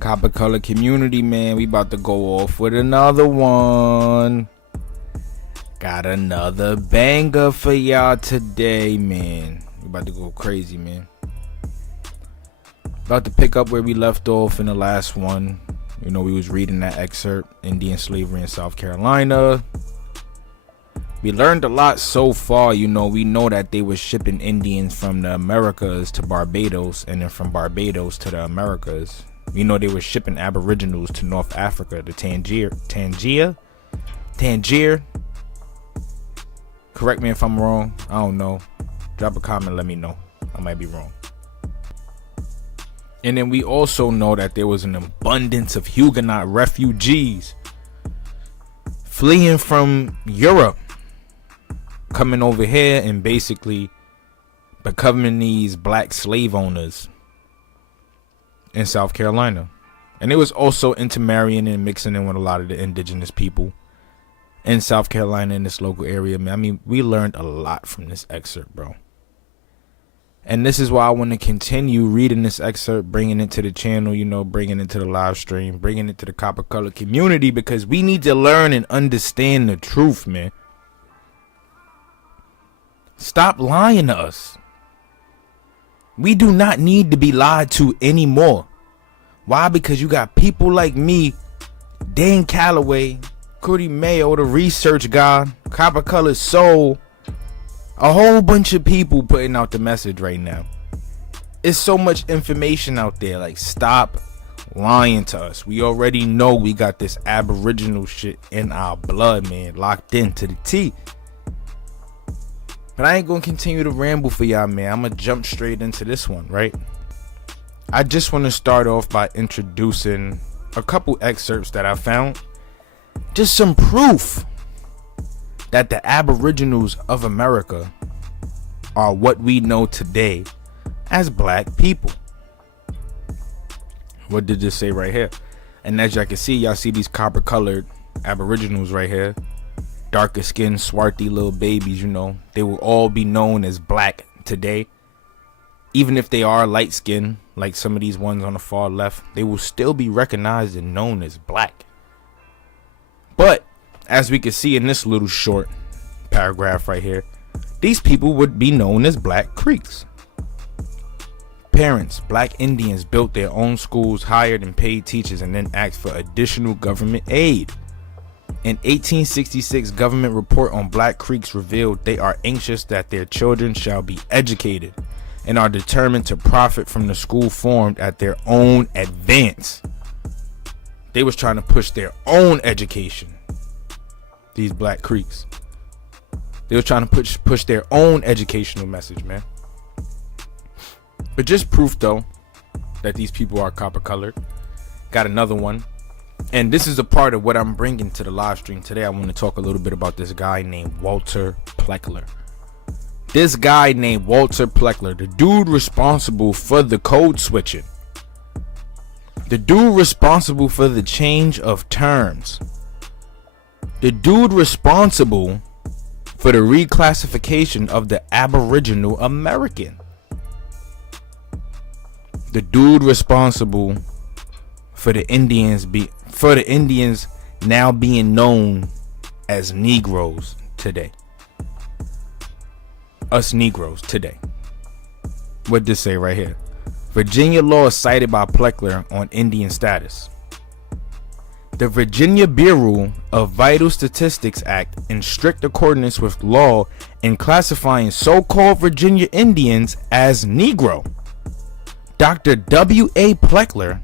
Copper color community, man. We about to go off with another one. Got another banger for y'all today, man. We about to go crazy, man. About to pick up where we left off in the last one. You know, we was reading that excerpt, Indian slavery in South Carolina. We learned a lot so far. You know, we know that they were shipping Indians from the Americas to Barbados, and then from Barbados to the Americas. We know they were shipping Aboriginals to North Africa, to Tangier. Correct me if I'm wrong. I don't know. Drop a comment, let me know. I might be wrong. And then we also know that there was an abundance of Huguenot refugees fleeing from Europe, coming over here and basically becoming these black slave owners in South Carolina. And it was also intermarrying and mixing in with a lot of the indigenous people in South Carolina, in this local area. I mean, we learned a lot from this excerpt, bro. And this is why I want to continue reading this excerpt, bringing it to the channel, you know, bringing it to the live stream, bringing it to the Copper Color community, because we need to learn and understand the truth, man. Stop lying to us. We do not need to be lied to anymore. Why? Because you got people like me, Dan Calloway, Cody Mayo, the research guy, Copper Color Soul, a whole bunch of people putting out the message right now. It's so much information out there. Like, stop lying to us. We already know we got this Aboriginal shit in our blood, man, locked into the T. But I ain't gonna continue to ramble for y'all, man. I'm gonna jump straight into this one, right? I just want to start off by introducing a couple excerpts that I found. Just some proof that the Aboriginals of America are what we know today as black people. What did this say right here? And as y'all can see, y'all see these copper colored Aboriginals right here. Darker skinned, swarthy little babies, you know. They will all be known as black today. Even if they are light skinned, like some of these ones on the far left, they will still be recognized and known as black. But as we can see in this little short paragraph right here, these people would be known as Black Creeks. Parents, black Indians, built their own schools, hired and paid teachers, and then asked for additional government aid. An 1866 government report on Black Creeks revealed they are anxious that their children shall be educated and are determined to profit from the school formed at their own advance. They was trying to push their own education. These Black Creeks. They were trying to push their own educational message, man. But just proof, though, that these people are copper colored. Got another one. And this is a part of what I'm bringing to the live stream today. I want to talk a little bit about this guy named Walter Pleckler. This guy named Walter Pleckler, the dude responsible for the code switching. The dude responsible for the change of terms. The dude responsible for the reclassification of the Aboriginal American. The dude responsible for the Indians now being known as Negroes today. Us Negroes today. What this say right here? Virginia law is cited by Pleckler on Indian status. The Virginia Bureau of Vital Statistics Act, in strict accordance with law in classifying so-called Virginia Indians as Negro. Dr. W.A. Pleckler,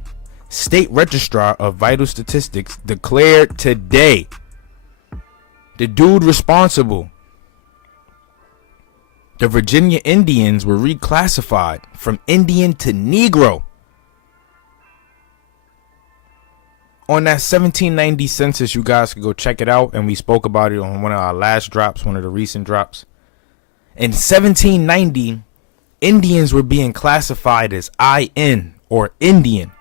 State Registrar of Vital Statistics, declared today the dude responsible. The Virginia Indians were reclassified from Indian to Negro on that 1790 census. You guys can go check it out, and we spoke about it on one of our last drops, one of the recent drops. In 1790, Indians were being classified as IN, or Indian,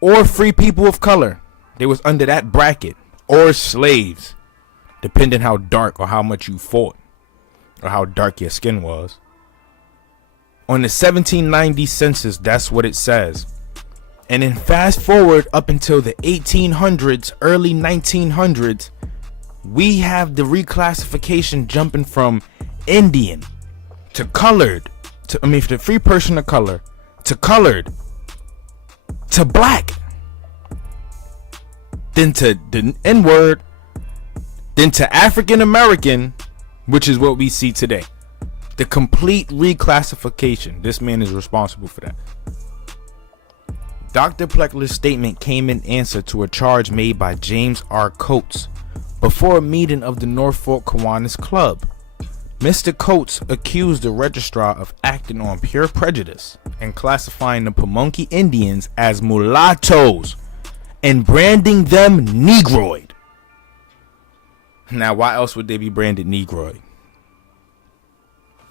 or free people of color. They was under that bracket, or slaves. depending how dark or how much you fought or how dark your skin was. On the 1790 census, that's what it says. And then fast forward up until the 1800s, early 1900s, we have the reclassification jumping from Indian to colored, to free person of color, to colored, to black, then to the N-word, then to African American, which is what we see today. The complete reclassification. This man is responsible for that. Dr. Pleckler's statement came in answer to a charge made by James R. Coates before a meeting of the Norfolk Kiwanis Club. Mr. Coates accused the registrar of acting on pure prejudice and classifying the Pamunkey Indians as mulattoes and branding them Negroid. Now, why else would they be branded Negroid?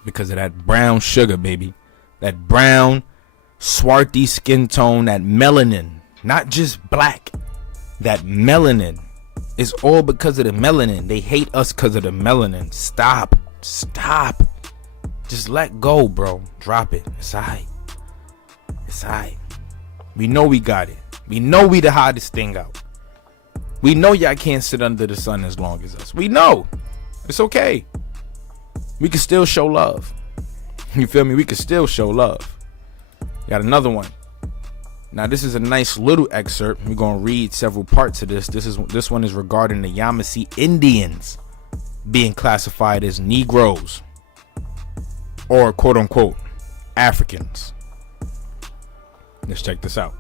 Because of that brown sugar, baby. That brown, swarthy skin tone, that melanin. Not just black. That melanin. It's all because of the melanin. They hate us because of the melanin. Stop. Just let go, bro. Drop it. It's alright. We know we got it. We know we the hottest thing out. We know y'all can't sit under the sun as long as us. We know. It's okay. We can still show love. You feel me? We can still show love. Got another one. Now this is a nice little excerpt. We're gonna read several parts of this. This one is regarding the Yamasee Indians being classified as Negroes, or quote unquote Africans. Let's check this out.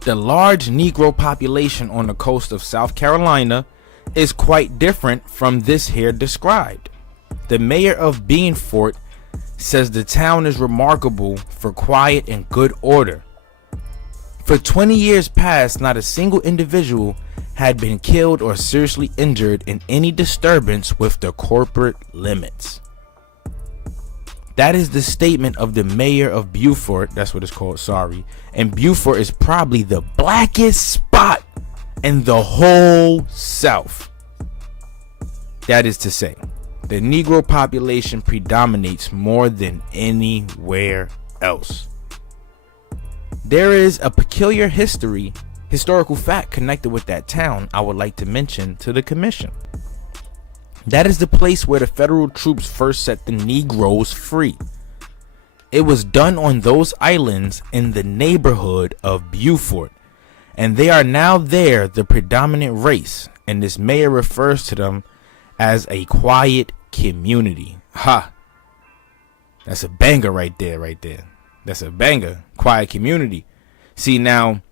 The large Negro population on the coast of South Carolina is quite different from this here described. The mayor of Beanfort says the town is remarkable for quiet and good order. For 20 years past, not a single individual had been killed or seriously injured in any disturbance with the corporate limits. That is the statement of the mayor of Beaufort. That's what it's called, sorry. And Beaufort is probably the blackest spot in the whole South. That is to say, the Negro population predominates more than anywhere else. There is a peculiar historical fact connected with that town I would like to mention to the commission. That is the place where the federal troops first set the Negroes free. It was done on those islands in the neighborhood of Beaufort, and they are now there the predominant race, and this mayor refers to them as a quiet community. Ha! That's a banger right there. That's a banger. Quiet community. See, now,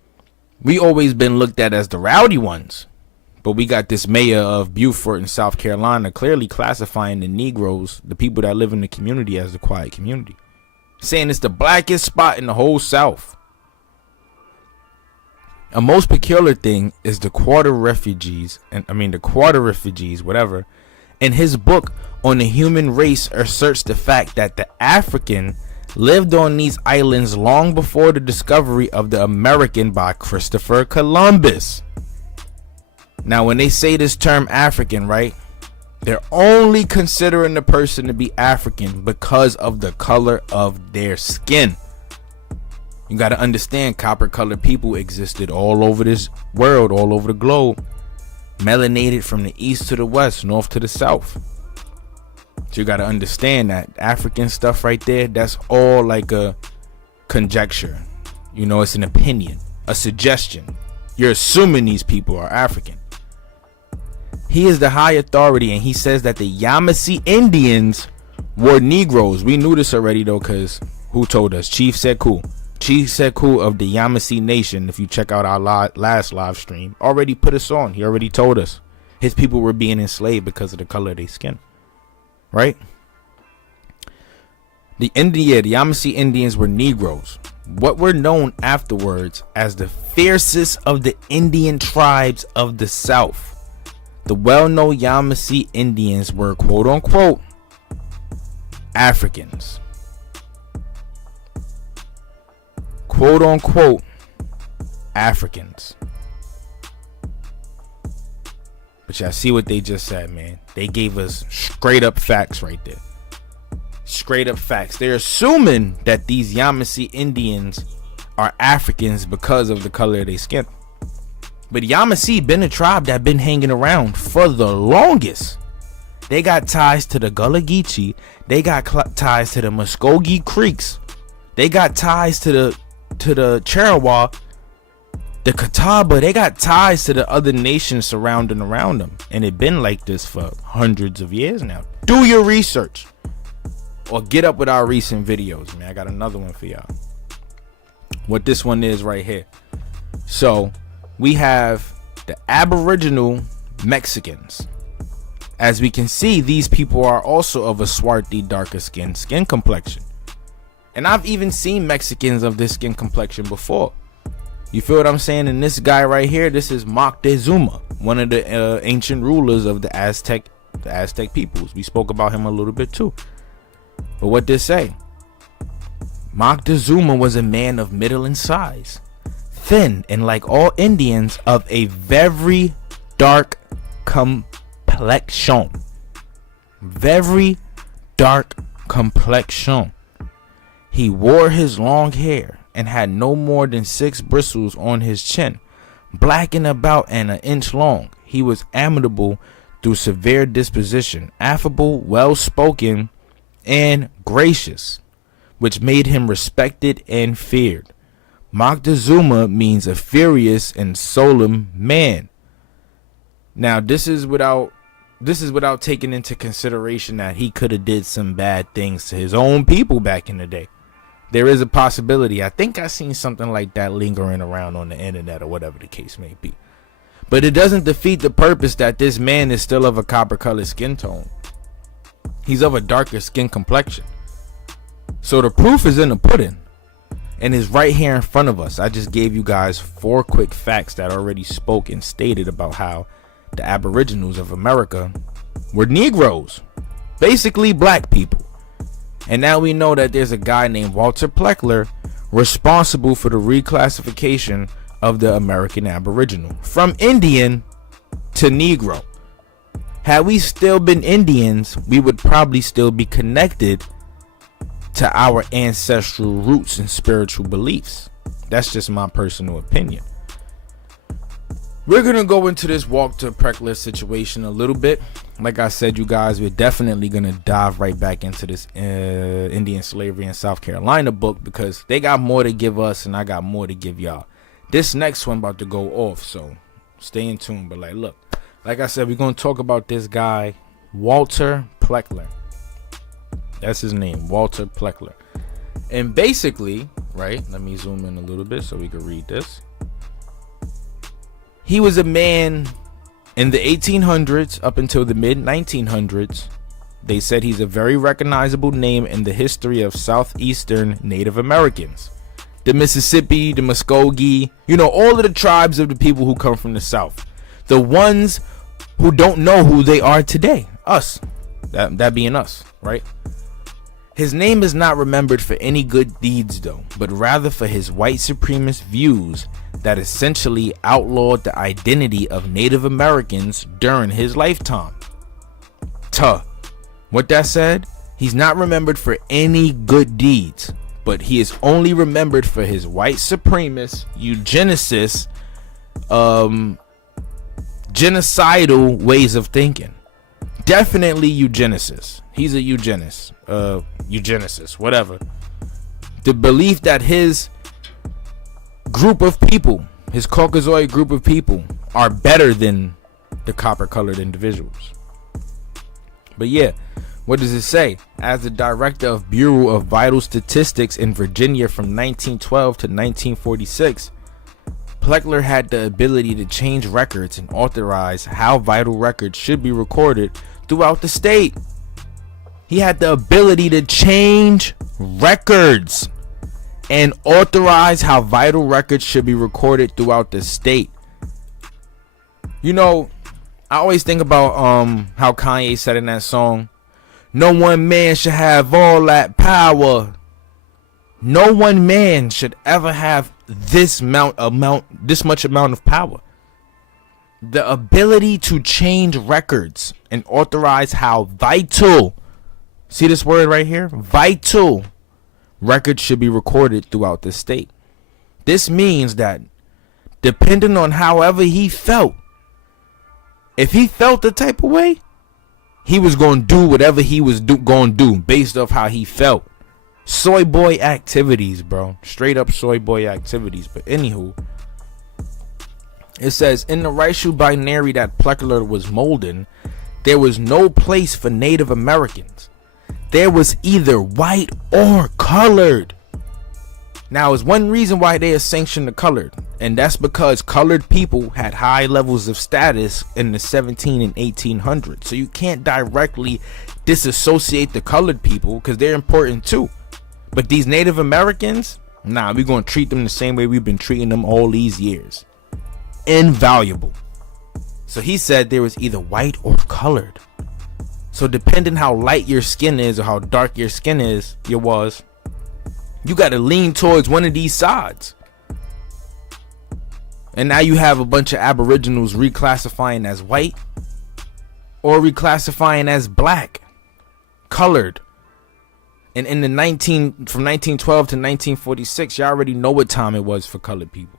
we always been looked at as the rowdy ones, but we got this mayor of Beaufort in South Carolina clearly classifying the Negroes, the people that live in the community, as the quiet community, saying it's the blackest spot in the whole South. A most peculiar thing is the quarter refugees, whatever, in his book on the human race asserts the fact that the African lived on these islands long before the discovery of the American by Christopher Columbus. Now, when they say this term African, right, they're only considering the person to be African because of the color of their skin. You got to understand, copper colored people existed all over this world, all over the globe, melanated from the east to the west, north to the south. So you got to understand that African stuff right there, that's all like a conjecture. You know, it's an opinion, a suggestion. You're assuming these people are African. He is the high authority, and he says that the Yamasee Indians were Negroes. We knew this already, though, because who told us? Chief Sekou. Chief Sekou of the Yamasee Nation, if you check out our last live stream, already put us on. He already told us his people were being enslaved because of the color of their skin. Right? The Yamasee Indians were Negroes. What were known afterwards as the fiercest of the Indian tribes of the South. The well-known Yamasee Indians were quote-unquote Africans. Quote-unquote Africans. But y'all see what they just said, man. They gave us straight up facts right there. Straight up facts. They're assuming that these Yamasee Indians are Africans because of the color of their skin. But Yamasee been a tribe that been hanging around for the longest. They got ties to the Gullah Geechee. They got ties to the Muskogee Creeks. They got ties to the Cherawa, the Catawba. They got ties to the other nations surrounding around them. And it been like this for hundreds of years now. Do your research. Or get up with our recent videos, man. I got another one for y'all. What this one is right here. So, we have the Aboriginal Mexicans. As we can see, these people are also of a swarthy, darker skin complexion. And I've even seen Mexicans of this skin complexion before. You feel what I'm saying? And this guy right here, this is Moctezuma, one of the ancient rulers of the Aztec peoples. We spoke about him a little bit too. But what did it say? Moctezuma was a man of middle in size, thin, and like all Indians, of a very dark complexion. Very dark complexion. He wore his long hair and had no more than 6 bristles on his chin, black and about an inch long. He was amiable through severe disposition, affable, well-spoken, and gracious, which made him respected and feared. Moctezuma means a furious and solemn man. Now, this is without taking into consideration that he could have did some bad things to his own people back in the day. There is a possibility. I think I seen something like that lingering around on the internet or whatever the case may be. But it doesn't defeat the purpose that this man is still of a copper colored skin tone. He's of a darker skin complexion. So the proof is in the pudding and is right here in front of us. I just gave you guys 4 quick facts that already spoke and stated about how the Aboriginals of America were Negroes, basically black people. And now we know that there's a guy named Walter Pleckler responsible for the reclassification of the American Aboriginal from Indian to Negro. Had we still been Indians, we would probably still be connected to our ancestral roots and spiritual beliefs. That's just my personal opinion. We're going to go into this Walter Pleckler situation a little bit. Like I said, you guys, we're definitely going to dive right back into this Indian slavery in South Carolina book, because they got more to give us and I got more to give y'all. This next one about to go off, so stay in tune. But look, like I said, we're going to talk about this guy, Walter Pleckler. That's his name, Walter Pleckler. And basically, right, let me zoom in a little bit so we can read this. He was a man in the 1800s up until the mid 1900s. They said he's a very recognizable name in the history of southeastern Native Americans. The Mississippi, the Muskogee, all of the tribes of the people who come from the South. The ones who don't know who they are today. Us. That being us, right? His name is not remembered for any good deeds, though, but rather for his white supremacist views that essentially outlawed the identity of Native Americans during his lifetime. What that said, he's not remembered for any good deeds, but he is only remembered for his white supremacist, eugenicist, genocidal ways of thinking. Definitely eugenicist. He's a eugenicist, whatever. The belief that his group of people, his Caucasoid group of people, are better than the copper-colored individuals. But yeah, what does it say? As the director of Bureau of Vital Statistics in Virginia from 1912 to 1946, Pleckler had the ability to change records and authorize how vital records should be recorded throughout the state. He had the ability to change records and authorize how vital records should be recorded throughout the state. I always think about how Kanye said in that song, no one man should have all that power. No one man should ever have this much amount of power. The ability to change records and authorize how vital, see this word right here, vital records should be recorded throughout the state. This means that depending on however he felt, if he felt the type of way, he was going to do whatever he was going to do based off how he felt. Soy boy activities, bro. Straight up soy boy activities. But anywho, it says, in the racial binary that Pleckler was molding, there was no place for Native Americans. There was either white or colored. Now, is one reason why they are sanctioned the colored, and that's because colored people had high levels of status in the 17 and 1800s. So you can't directly disassociate the colored people because they're important too. But these Native Americans, nah, we're going to treat them the same way we've been treating them all these years. Invaluable. So he said there was either white or colored. So depending how light your skin is or how dark your skin is, you got to lean towards one of these sides. And now you have a bunch of aboriginals reclassifying as white or reclassifying as black, colored. And in the from 1912 to 1946, y'all already know what time it was for colored people.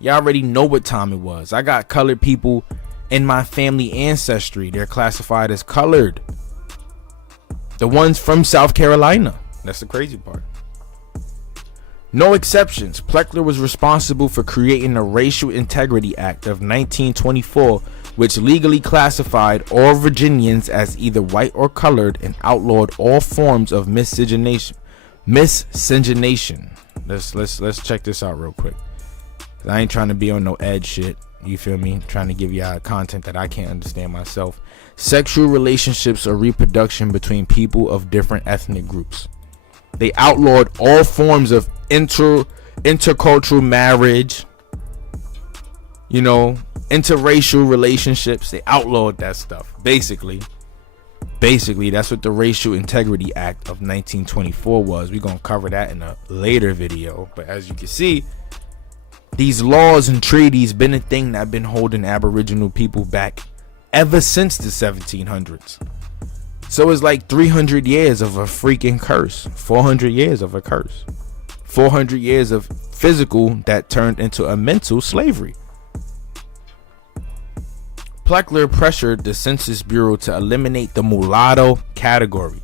Y'all already know what time it was. I got colored people in my family ancestry. They're classified as colored. The ones from South Carolina. That's the crazy part. No exceptions. Pleckler was responsible for creating the Racial Integrity Act of 1924, which legally classified all Virginians as either white or colored and outlawed all forms of miscegenation. Let's check this out real quick. I ain't trying to be on no edge shit. You feel me? Trying to give y'all content that I can't understand myself. Sexual relationships or reproduction between people of different ethnic groups. They outlawed all forms of intercultural marriage, interracial relationships. They outlawed that stuff. Basically, that's what the Racial Integrity Act of 1924 was. We're going to cover that in a later video. But as you can see, these laws and treaties been a thing that been holding Aboriginal people back ever since the 1700s. So it's like 300 years of a freaking curse. 400 years of a curse. 400 years of physical that turned into a mental slavery. Pleckler pressured the Census Bureau to eliminate the mulatto category,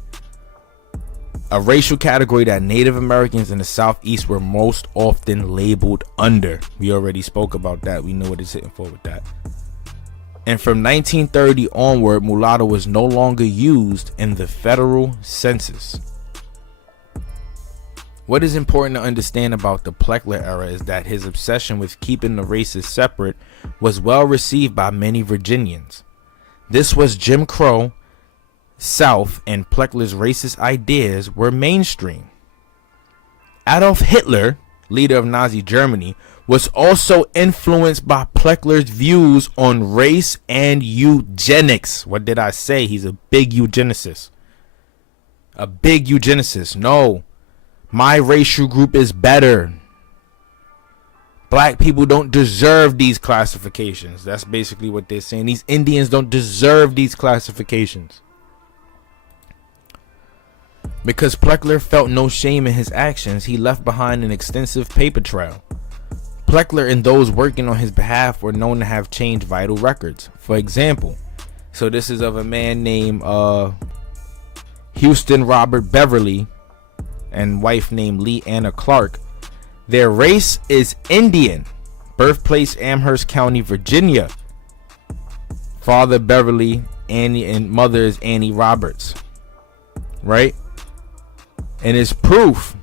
a racial category that Native Americans in the Southeast were most often labeled under. We already spoke about that. We know what it's hitting for with that. And from 1930 onward, mulatto was no longer used in the federal census. What is important to understand about the Pleckler era is that his obsession with keeping the races separate was well received by many Virginians. This was Jim Crow South, and Pleckler's racist ideas were mainstream. Adolf Hitler, leader of Nazi Germany, was also influenced by Pleckler's views on race and eugenics. What did I say? He's a big eugenicist. A big eugenicist. No, my racial group is better. Black people don't deserve these classifications. That's basically what they're saying. These Indians don't deserve these classifications. Because Pleckler felt no shame in his actions, he left behind an extensive paper trail. Pleckler and those working on his behalf were known to have changed vital records. For example, so this is of a man named Houston Robert Beverly and wife named Lee Anna Clark. Their race is Indian. Birthplace Amherst County, Virginia. Father Beverly, Annie, and mother is Annie Roberts. Right? And it's proof.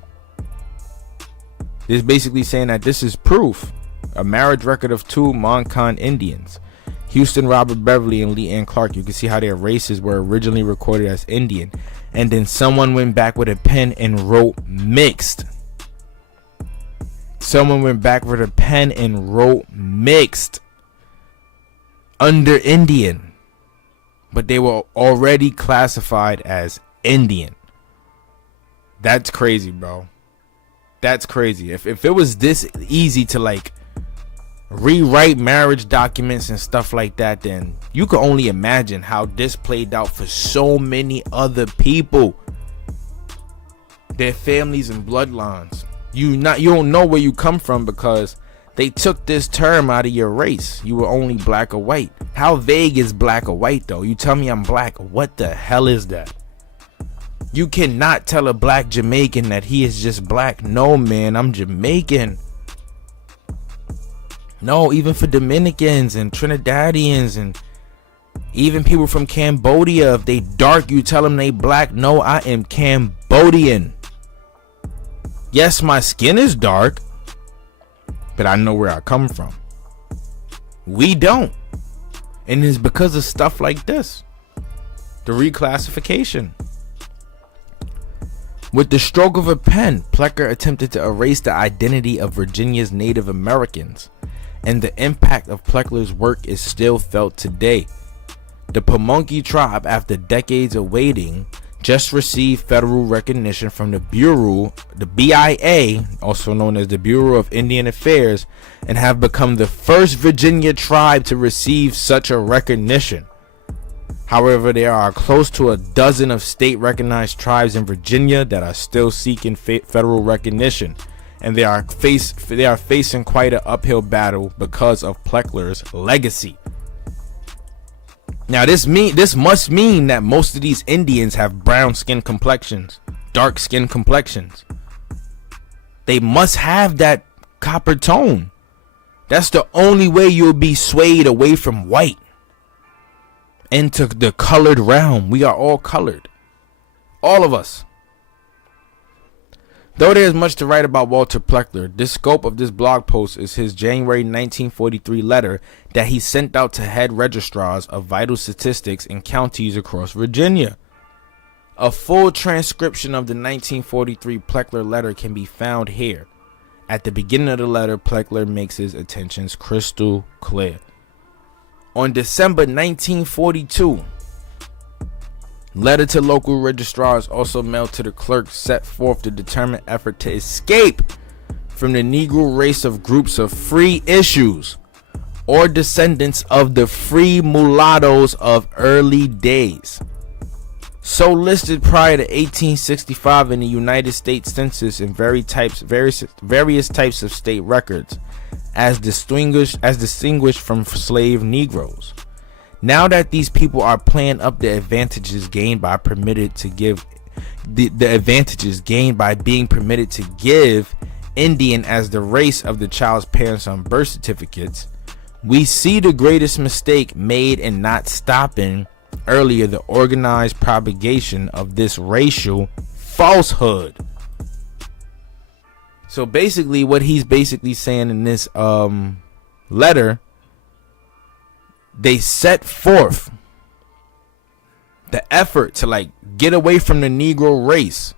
This is basically saying that this is proof. A marriage record of two Moncon Indians. Houston Robert Beverly and Lee Ann Clark. You can see how their races were originally recorded as Indian. And then someone went back with a pen and wrote mixed. Someone went back with a pen and wrote mixed. Under Indian. But they were already classified as Indian. That's crazy, bro. That's crazy. If it was this easy to like rewrite marriage documents and stuff like that, then you can only imagine how this played out for so many other people, their families and bloodlines. You don't know where you come from because they took this term out of your race. You were only black or white. How vague is black or white though? You tell me I'm black, what the hell is that? You cannot tell a black Jamaican that he is just black. No, man, I'm Jamaican. No, even for Dominicans and Trinidadians and even people from Cambodia, if they dark, you tell them they black. No, I am Cambodian. Yes, my skin is dark, but I know where I come from. We don't. And it's because of stuff like this. The reclassification. With the stroke of a pen, Plecker attempted to erase the identity of Virginia's Native Americans, and the impact of Plecker's work is still felt today. The Pamunkey tribe, after decades of waiting, just received federal recognition from the BIA, also known as the Bureau of Indian Affairs, and have become the first Virginia tribe to receive such a recognition. However, there are close to a dozen of state-recognized tribes in Virginia that are still seeking federal recognition, and they are facing quite an uphill battle because of Plecker's legacy. Now, this must mean that most of these Indians have brown skin complexions, dark skin complexions. They must have that copper tone. That's the only way you'll be swayed away from white into the colored realm. We are all colored. All of us. Though there is much to write about Walter Plecker, the scope of this blog post is his January 1943 letter that he sent out to head registrars of vital statistics in counties across Virginia. A full transcription of the 1943 Plecker letter can be found here. At the beginning of the letter, Plecker makes his intentions crystal clear. On December 1942, letter to local registrars also mailed to the clerk set forth the determined effort to escape from the Negro race of groups of free issues or descendants of the free mulattoes of early days, so listed prior to 1865 in the United States Census and various types of state records, as distinguished from slave Negroes. Now that these people are playing up the advantages gained by being permitted to give Indian as the race of the child's parents on birth certificates, we see the greatest mistake made in not stopping earlier the organized propagation of this racial falsehood. So basically what he's basically saying in this letter, they set forth the effort to get away from the Negro race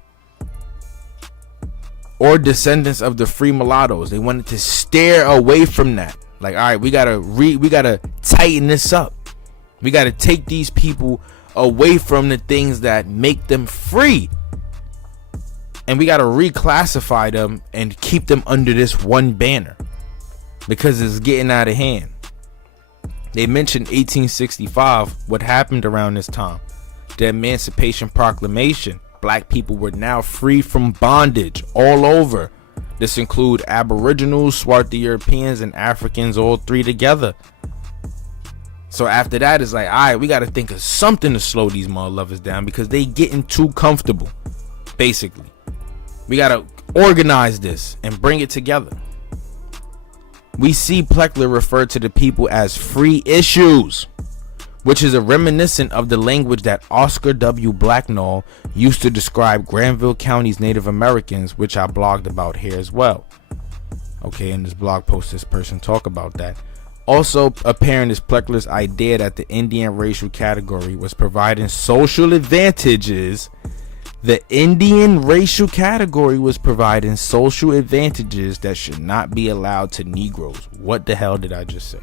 or descendants of the free mulattoes. They wanted to steer away from that. All right, we gotta tighten this up. We gotta take these people away from the things that make them free, and we gotta reclassify them and keep them under this one banner because it's getting out of hand. They mentioned 1865, what happened around this time. The Emancipation Proclamation. Black people were now free from bondage all over. This include Aboriginals, Swarthy Europeans, and Africans, all three together. So after that, it's all right, we got to think of something to slow these motherfuckers down because they getting too comfortable, basically. We got to organize this and bring it together. We see Plecker refer to the people as free issues, which is a reminiscent of the language that Oscar W. Blacknall used to describe Granville County's Native Americans, which I blogged about here as well. Okay, in this blog post, this person talk about that. Also apparent is Plecker's idea that the Indian racial category was providing social advantages. The Indian racial category was providing social advantages that should not be allowed to Negroes. What the hell did I just say?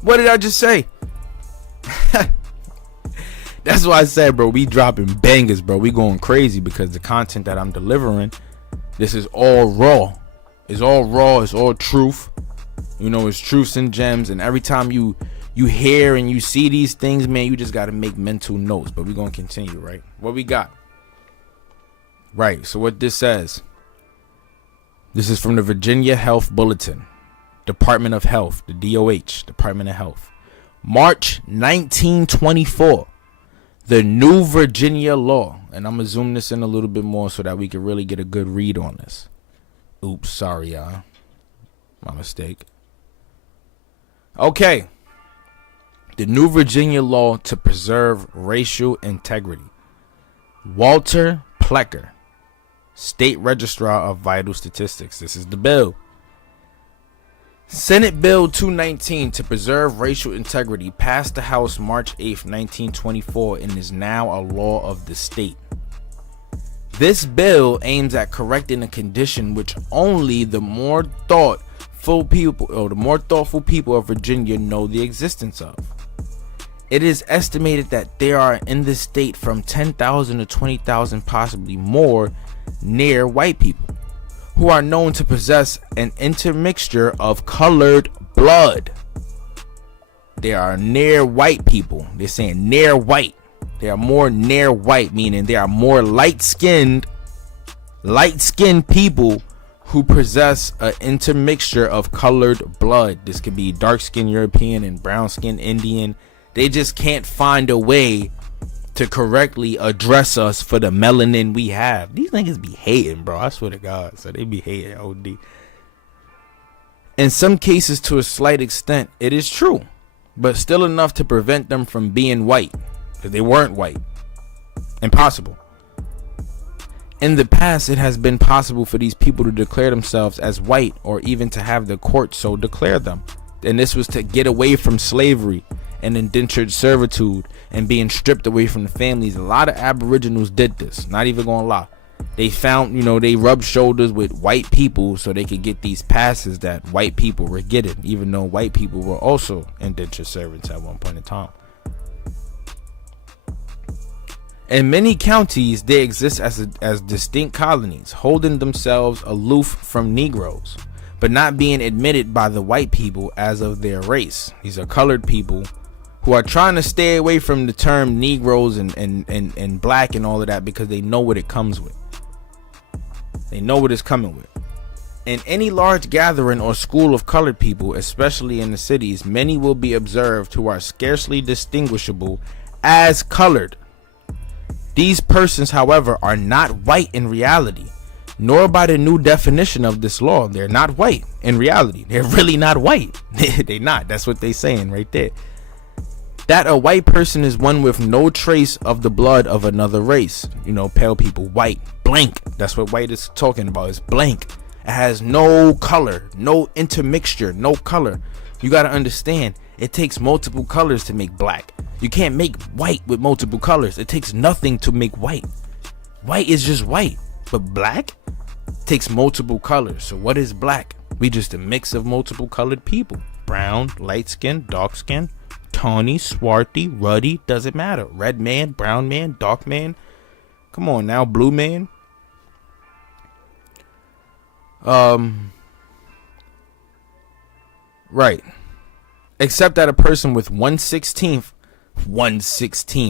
What did I just say? That's why I said, bro, we dropping bangers, bro. We going crazy because the content that I'm delivering, this is all raw. It's all raw. It's all truth. You know, it's truths and gems, and every time you hear and you see these things, man, you just got to make mental notes. But we're going to continue, right? What we got? Right, so what this says, this is from the Virginia Health Bulletin, Department of Health, the DOH, Department of Health. March 1924, the new Virginia law, and I'm going to zoom this in a little bit more so that we can really get a good read on this. Oops, sorry, y'all. My mistake. Okay. The new Virginia law to preserve racial integrity. Walter Plecker, State Registrar of Vital Statistics. This is the bill. Senate Bill 219 to preserve racial integrity passed the House March 8th, 1924 and is now a law of the state. This bill aims at correcting a condition which only the more thoughtful people of Virginia know the existence of. It is estimated that there are in the state from 10,000 to 20,000, possibly more, near white people who are known to possess an intermixture of colored blood. They are near white people. They're saying near white. They are more near white, meaning they are more light-skinned people who possess an intermixture of colored blood. This could be dark-skinned European and brown-skinned Indian. They just can't find a way to correctly address us for the melanin we have. These niggas be hating, bro. I swear to God. So they be hating OD. In some cases, to a slight extent, it is true, but still enough to prevent them from being white, because they weren't white. Impossible. In the past, it has been possible for these people to declare themselves as white, or even to have the court so declare them. And this was to get away from slavery and indentured servitude and being stripped away from the families. A lot of Aboriginals did this, not even gonna lie. They found, they rubbed shoulders with white people so they could get these passes that white people were getting, even though white people were also indentured servants at one point in time. In many counties, they exist as distinct colonies, holding themselves aloof from Negroes, but not being admitted by the white people as of their race. These are colored people who are trying to stay away from the term Negroes and black and all of that, because they know what it comes with. They know what it's coming with. In any large gathering or school of colored people, especially in the cities, many will be observed who are scarcely distinguishable as colored. These persons, however, are not white in reality, nor by the new definition of this law. They're not white in reality. They're really not white. They're not. That's what they're saying right there. That a white person is one with no trace of the blood of another race. Pale people, white, blank. That's what white is talking about, is blank. It has no color, no intermixture, no color. You got to understand, it takes multiple colors to make black. You can't make white with multiple colors. It takes nothing to make white. White is just white, but black takes multiple colors. So what is black? We just a mix of multiple colored people. Brown, light skin, dark skin, tawny, swarthy, ruddy, doesn't matter. Red man, brown man, dark man. Come on now, blue man. Right. Except that a person with 1/16th.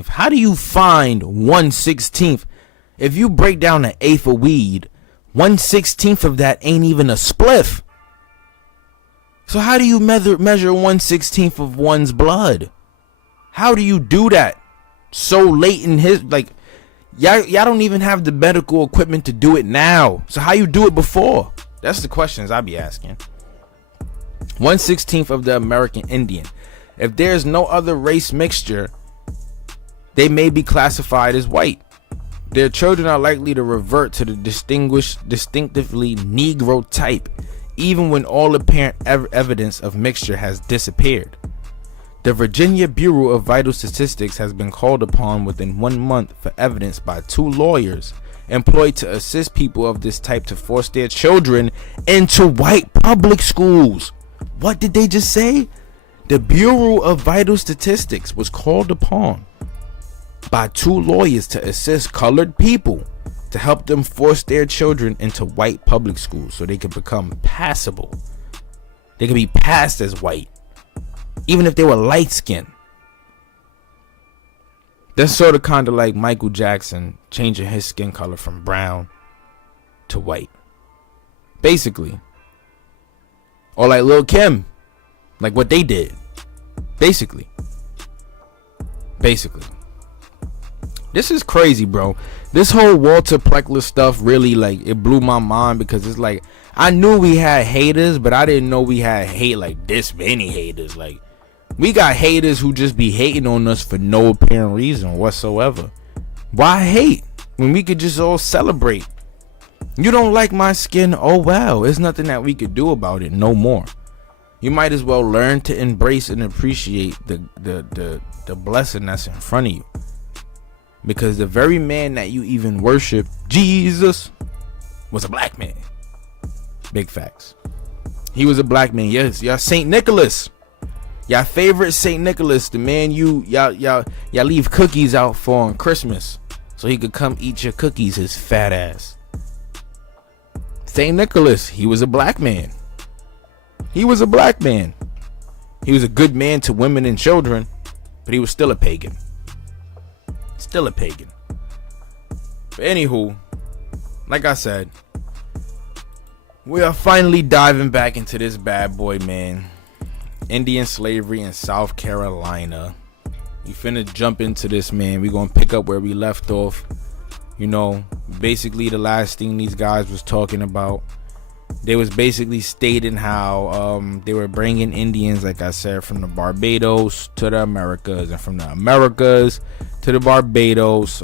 How do you find 1/16th? If you break down an eighth of weed, 1/16th of that ain't even a spliff. So how do you measure 1/16th of one's blood? How do you do that so late in his, y'all don't even have the medical equipment to do it now. So how you do it before? That's the questions I be asking. 1/16th of the American Indian. If there's no other race mixture, they may be classified as white. Their children are likely to revert to the distinctively Negro type, even when all apparent evidence of mixture has disappeared. The Virginia Bureau of Vital Statistics has been called upon within 1 month for evidence by 2 lawyers employed to assist people of this type to force their children into white public schools. What did they just say? The Bureau of Vital Statistics was called upon by 2 lawyers to assist colored people to help them force their children into white public schools so they could become passable. They could be passed as white, even if they were light skinned. That's sort of kind of like Michael Jackson changing his skin color from brown to white, basically. Or like Lil' Kim, like what they did, basically. This is crazy, bro. This whole Walter Pleckler stuff really, like, it blew my mind, because it's like, I knew we had haters, but I didn't know we had hate like this many haters. Like, we got haters who just be hating on us for no apparent reason whatsoever. Why hate when we could just all celebrate? You don't like my skin? Oh wow, there's nothing that we could do about it no more. You might as well learn to embrace and appreciate the blessing that's in front of you. Because the very man that you even worship, Jesus, was a black man. Big facts. He was a black man. Yes, y'all Saint Nicholas. Y'all favorite Saint Nicholas, the man y'all leave cookies out for on Christmas, so he could come eat your cookies, his fat ass. Saint Nicholas, he was a black man. He was a black man. He was a good man to women and children, but he was still a pagan. Still a pagan. But anywho, like I said, we are finally diving back into this bad boy, man. Indian slavery in South Carolina. We finna jump into this, man. We gonna pick up where we left off. You know, basically the last thing these guys was talking about, they was basically stating how they were bringing Indians, like I said, from the Barbados to the Americas, and from the Americas to the Barbados.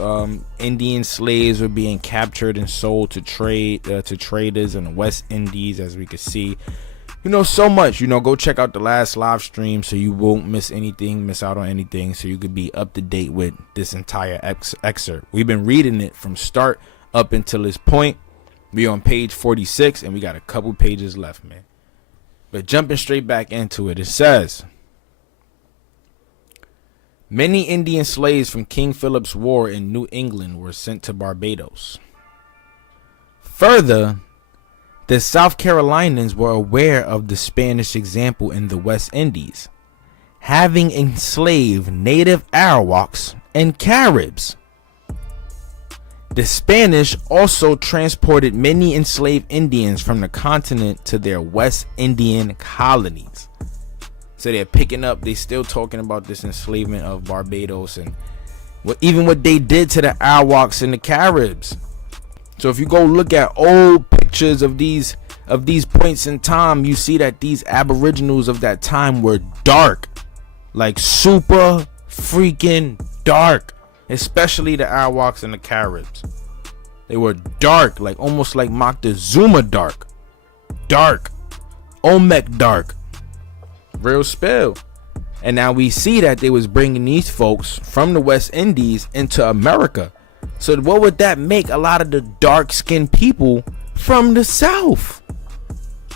Indian slaves were being captured and sold to traders in the West Indies, as we could see. You know, so much. You know, go check out the last live stream so you won't miss out on anything, so you could be up to date with this entire excerpt. We've been reading it from start up until this point. We on page 46, and we got a couple pages left, man. But jumping straight back into it, it says, many Indian slaves from King Philip's War in New England were sent to Barbados. Further, the South Carolinians were aware of the Spanish example in the West Indies, having enslaved native Arawaks and Caribs. The Spanish also transported many enslaved Indians from the continent to their West Indian colonies. So they're picking up, they still talking about this enslavement of Barbados, and even what they did to the Arawaks and the Caribs. So if you go look at old pictures of these points in time, you see that these aboriginals of that time were dark, like super freaking dark, especially the Arawaks and the Caribs. They were dark, like almost like Moctezuma dark, Olmec dark, real spell. And now we see that they was bringing these folks from the West Indies into America. So what would that make a lot of the dark-skinned people from the South?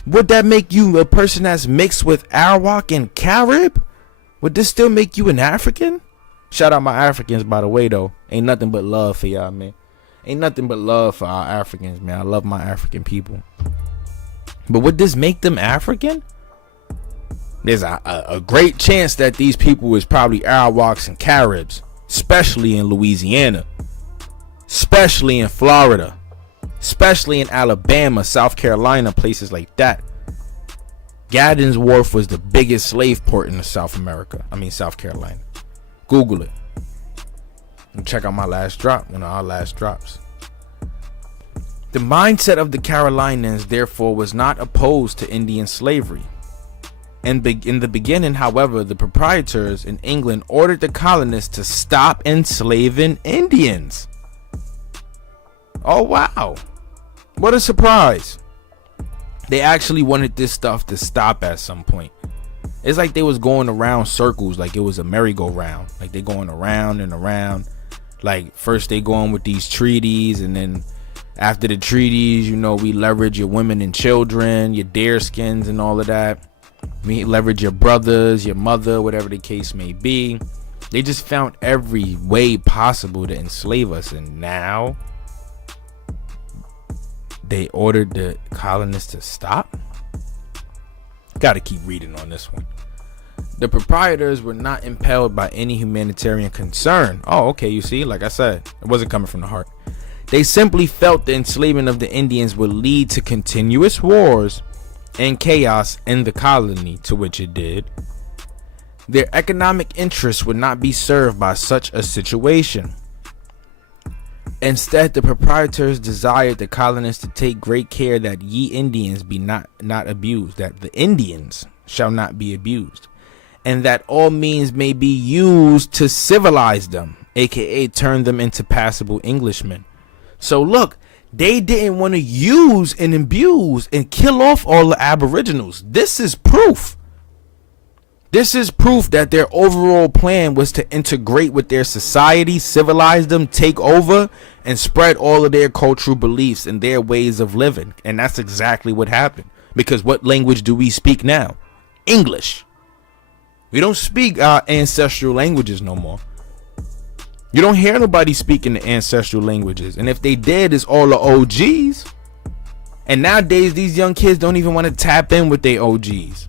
Would that make you a person that's mixed with Arawak and Carib? Would this still make you an African? Shout out my Africans, by the way, though. Ain't nothing but love for y'all, man. Ain't nothing but love for our Africans, man. I love my African people. But would this make them African? There's a great chance that these people was probably Arawaks and Caribs, especially in Louisiana, especially in Florida, especially in Alabama, South Carolina, places like that. Gaddon's Wharf was the biggest slave port in South Carolina. Google it and check out my last drop, one of our last drops. The mindset of the Carolinians, therefore, was not opposed to Indian slavery. And in the beginning, however, the proprietors in England ordered the colonists to stop enslaving Indians. Oh, wow. What a surprise. They actually wanted this stuff to stop at some point. It's like they was going around circles, like it was a merry-go-round. Like they going around and around. Like first they going with these treaties, and then after the treaties, you know, we leverage your women and children, your deer skins and all of that. We leverage your brothers, your mother, whatever the case may be. They just found every way possible to enslave us, and now they ordered the colonists to stop. Gotta keep reading on this one. The proprietors were not impelled by any humanitarian concern. Oh, okay, you see, like I said, it wasn't coming from the heart. They simply felt the enslavement of the Indians would lead to continuous wars and chaos in the colony, to which it did. Their economic interests would not be served by such a situation. Instead, the proprietors desired the colonists to take great care that ye Indians be not abused, that the Indians shall not be abused, and that all means may be used to civilize them, aka turn them into passable Englishmen. So look, they didn't want to use and abuse and kill off all the aboriginals. This is proof. This is proof that their overall plan was to integrate with their society, civilize them, take over, and spread all of their cultural beliefs and their ways of living. And that's exactly what happened. Because what language do we speak now? English. We don't speak our ancestral languages no more. You don't hear nobody speaking the ancestral languages. And if they did, it's all the OGs. And nowadays, these young kids don't even want to tap in with their OGs.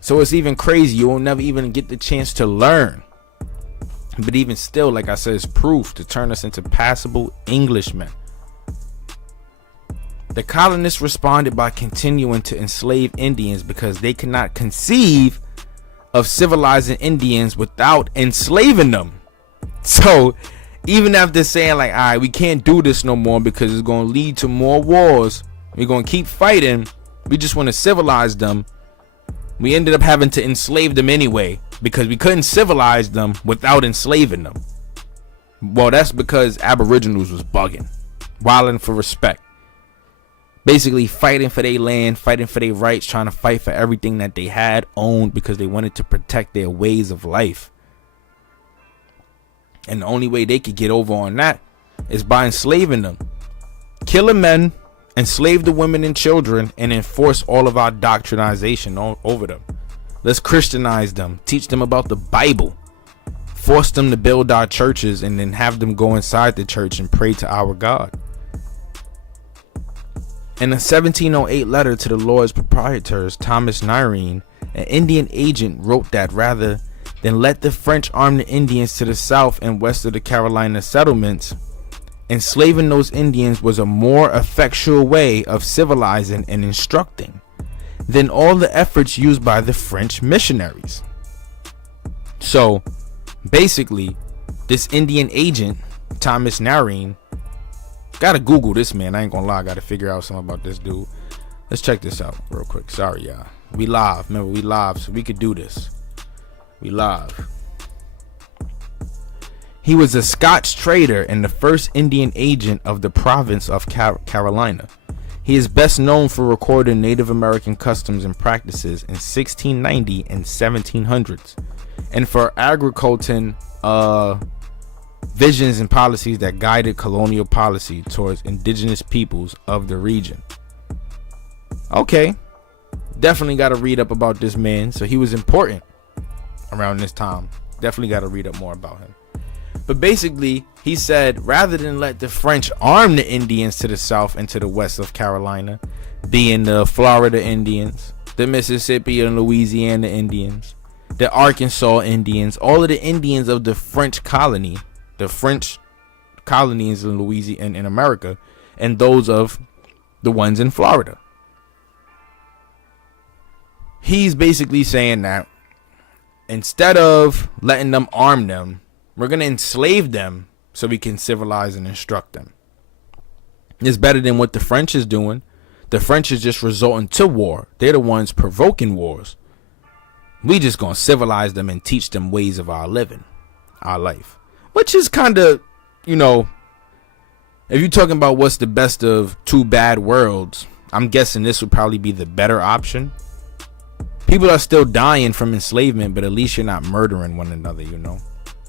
So it's even crazy. You will never even get the chance to learn. But even still, like I said, it's proof to turn us into passable Englishmen. The colonists responded by continuing to enslave Indians because they could not conceive of civilizing Indians without enslaving them. So even after saying like, all right, we can't do this no more because it's going to lead to more wars, we're going to keep fighting, we just want to civilize them, we ended up having to enslave them anyway because we couldn't civilize them without enslaving them. Well, that's because aboriginals was bugging, wilding for respect, basically fighting for their land, fighting for their rights, trying to fight for everything that they had owned because they wanted to protect their ways of life. And the only way they could get over on that is by enslaving them, killing men, enslave the women and children, and enforce all of our doctrinization over them. Let's Christianize them, teach them about the Bible, force them to build our churches, and then have them go inside the church and pray to our God. In a 1708 letter to the Lord's proprietors, Thomas Nyreen, an Indian agent, wrote that rather than let the French arm the Indians to the south and west of the Carolina settlements, enslaving those Indians was a more effectual way of civilizing and instructing than all the efforts used by the French missionaries. So basically, this Indian agent, Thomas Nyreen, gotta Google this man. I ain't gonna lie, I gotta figure out something about this dude. Let's check this out real quick. Sorry, y'all. We live. Remember, we live, so we could do this. We live. He was a Scotch trader and the first Indian agent of the province of Carolina. He is best known for recording Native American customs and practices in 1690 and 1700s, and for agricultural visions and policies that guided colonial policy towards indigenous peoples of the region. Okay, definitely got to read up about this man. So he was important around this time. Definitely got to read up more about him. But basically, he said rather than let the French arm the Indians to the south and to the west of Carolina, being the Florida Indians, the Mississippi and Louisiana Indians, the Arkansas Indians, all of the Indians of the French colony, the French colonies in Louisiana in America, and those of the ones in Florida. He's basically saying that instead of letting them arm them, we're going to enslave them so we can civilize and instruct them. It's better than what the French is doing. The French is just resorting to war. They're the ones provoking wars. We just going to civilize them and teach them ways of our living, our life. Which is kind of, if you're talking about what's the best of two bad worlds, I'm guessing this would probably be the better option. People are still dying from enslavement, but at least you're not murdering one another,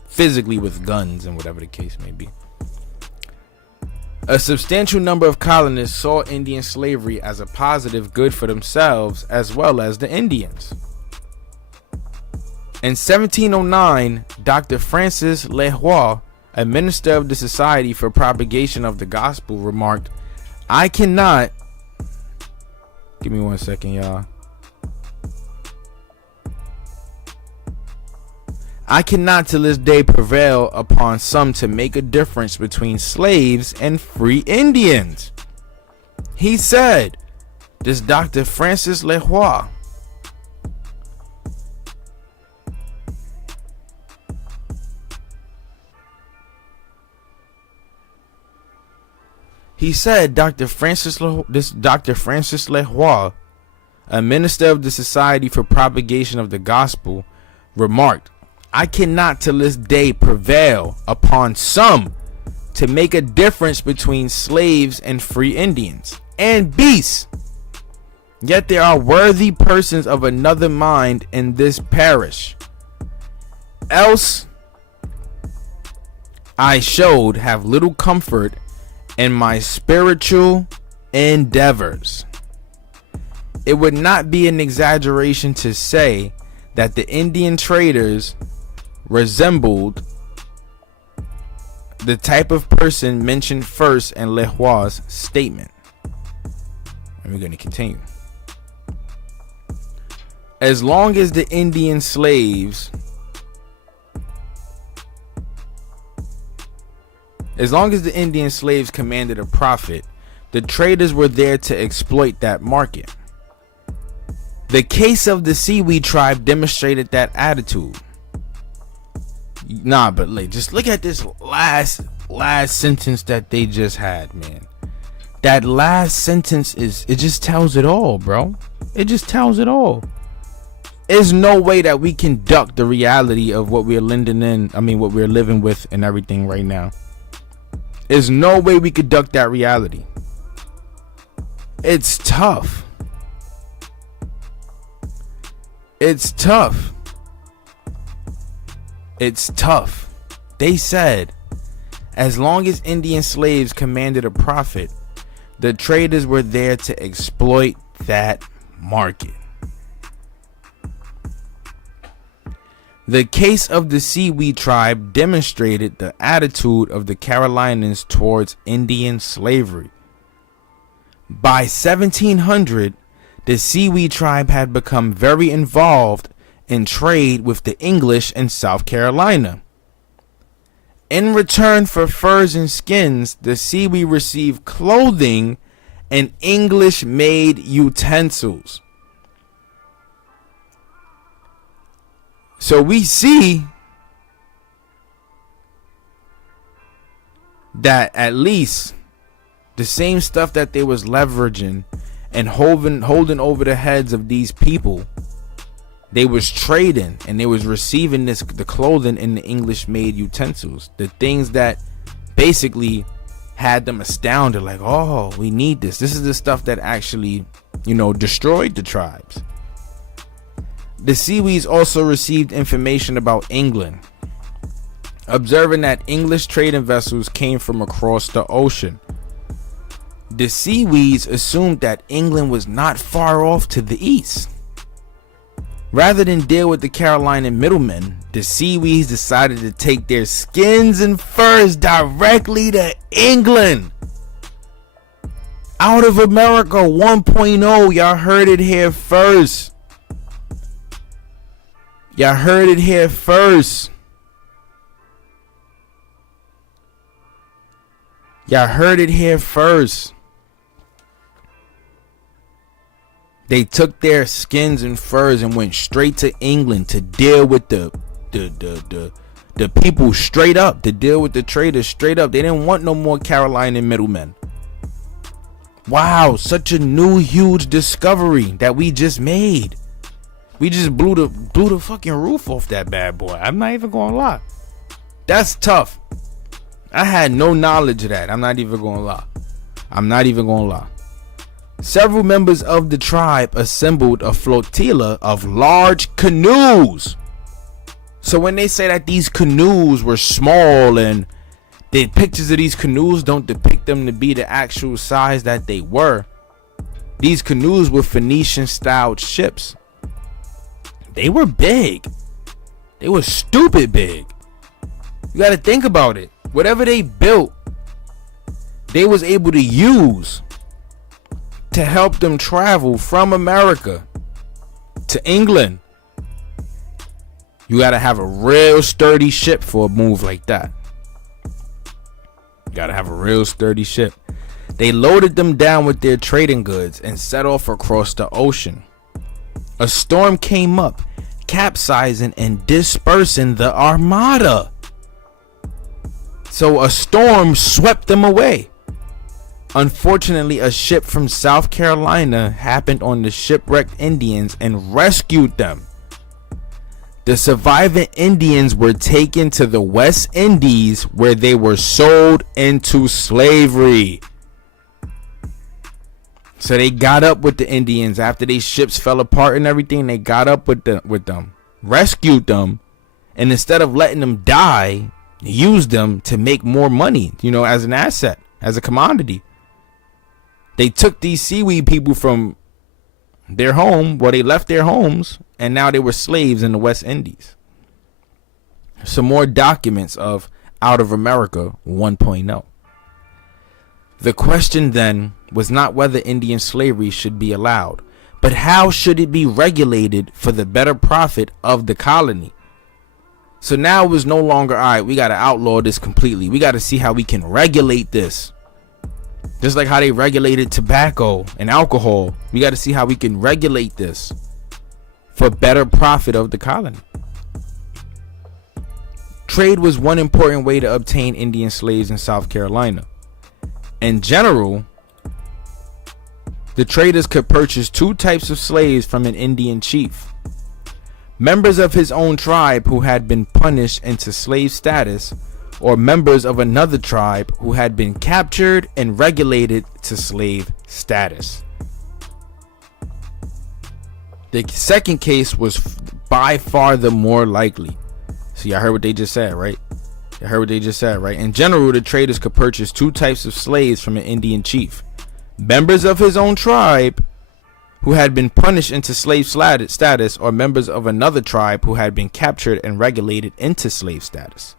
physically with guns and whatever the case may be. A substantial number of colonists saw Indian slavery as a positive good for themselves as well as the Indians. In 1709, Dr. Francis Leroy, a minister of the Society for Propagation of the Gospel, remarked, "I cannot..." Give me 1 second, y'all. I cannot to this day prevail upon some to make a difference between slaves and free Indians. He said, this Dr. Francis Leroy. He said, Dr. Francis Leroy, a minister of the Society for Propagation of the Gospel, remarked, I cannot to this day prevail upon some to make a difference between slaves and free Indians and beasts. Yet there are worthy persons of another mind in this parish. Else I showed have little comfort in my spiritual endeavors. It would not be an exaggeration to say that the Indian traders resembled the type of person mentioned first in Leroy's statement. And we're going to continue. As long as the Indian slaves commanded a profit, the traders were there to exploit that market. The case of the Seaweed tribe demonstrated that attitude. Just look at this last sentence that they just had, man. That last sentence it just tells it all, bro. It just tells it all. There's no way that we can duck the reality of what we're what we're living with and everything right now. There's no way we could duck that reality. It's tough. It's tough. It's tough. They said, as long as Indian slaves commanded a profit, the traders were there to exploit that market. The case of the Seaweed tribe demonstrated the attitude of the Carolinians towards Indian slavery. By 1700, the Seaweed tribe had become very involved in trade with the English in South Carolina. In return for furs and skins, the Seaweed received clothing and English-made utensils. So we see that at least the same stuff that they was leveraging and holding over the heads of these people, they was trading and they was receiving the clothing and the English-made utensils, the things that basically had them astounded, like, oh, we need this. This is the stuff that actually, destroyed the tribes. The Seaweeds also received information about England, observing that English trading vessels came from across the ocean. The Seaweeds assumed that England was not far off to the east. Rather than deal with the Carolinian middlemen, the Seaweeds decided to take their skins and furs directly to England. Out of America 1.0, y'all heard it here first. Y'all heard it here first. Y'all heard it here first. They took their skins and furs and went straight to England to deal with the people straight up, to deal with the traders straight up. They didn't want no more Carolinian middlemen. Wow, such a new huge discovery that we just made. We just blew the fucking roof off that bad boy. I'm not even gonna lie. That's tough. I had no knowledge of that. I'm not even gonna lie. Several members of the tribe assembled a flotilla of large canoes. So when they say that these canoes were small, and the pictures of these canoes don't depict them to be the actual size that they were, these canoes were Phoenician styled ships. They were big. They were stupid big. You got to think about it. Whatever they built, they was able to use to help them travel from America to England. You got to have a real sturdy ship for a move like that. You got to have a real sturdy ship. They loaded them down with their trading goods and set off across the ocean. A storm came up, capsizing and dispersing the armada. So a storm swept them away. Unfortunately, a ship from South Carolina happened on the shipwrecked Indians and rescued them. The surviving Indians were taken to the West Indies, where they were sold into slavery. So they got up with the Indians after these ships fell apart and everything. They got up with them, rescued them, and instead of letting them die, used them to make more money, as an asset, as a commodity. They took these seaweed people from their home, they left their homes, and now they were slaves in the West Indies. Some more documents of Out of America 1.0. The question then was not whether Indian slavery should be allowed, but how should it be regulated for the better profit of the colony. So now it was no longer, all right, we got to outlaw this completely. We got to see how we can regulate this. Just like how they regulated tobacco and alcohol, we got to see how we can regulate this for better profit of the colony. Trade was one important way to obtain Indian slaves in South Carolina. In general, the traders could purchase two types of slaves from an Indian chief: members of his own tribe who had been punished into slave status, or members of another tribe who had been captured and regulated to slave status. The second case was by far the more likely. See, I heard what they just said, right? In general, the traders could purchase two types of slaves from an Indian chief: members of his own tribe who had been punished into slave status, or members of another tribe who had been captured and regulated into slave status.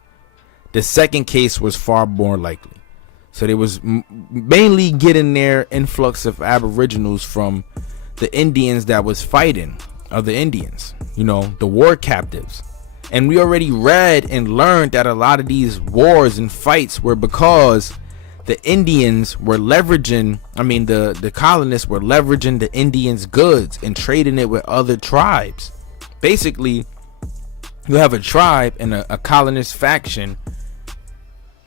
The second case was far more likely. So they was mainly getting their influx of aboriginals from the Indians that was fighting other Indians, the war captives. And we already read and learned that a lot of these wars and fights were because the Indians were leveraging, the colonists were leveraging the Indians' goods and trading it with other tribes. Basically, you have a tribe and a colonist faction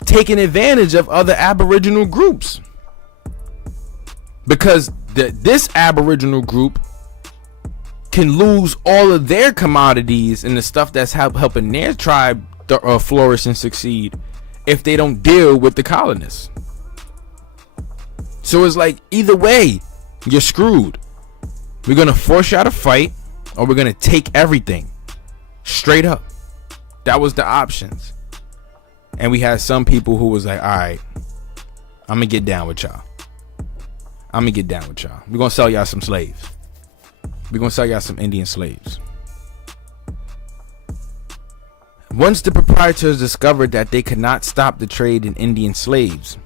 taking advantage of other aboriginal groups, because this aboriginal group can lose all of their commodities and the stuff that's helping their tribe flourish and succeed if they don't deal with the colonists. So it's like, either way, you're screwed. We're gonna force you out to fight, or we're gonna take everything straight up. That was the options. And we had some people who was like, all right, I'm gonna get down with y'all. We're gonna sell y'all some slaves. We're gonna sell y'all some Indian slaves. Once the proprietors discovered that they could not stop the trade in Indian slaves,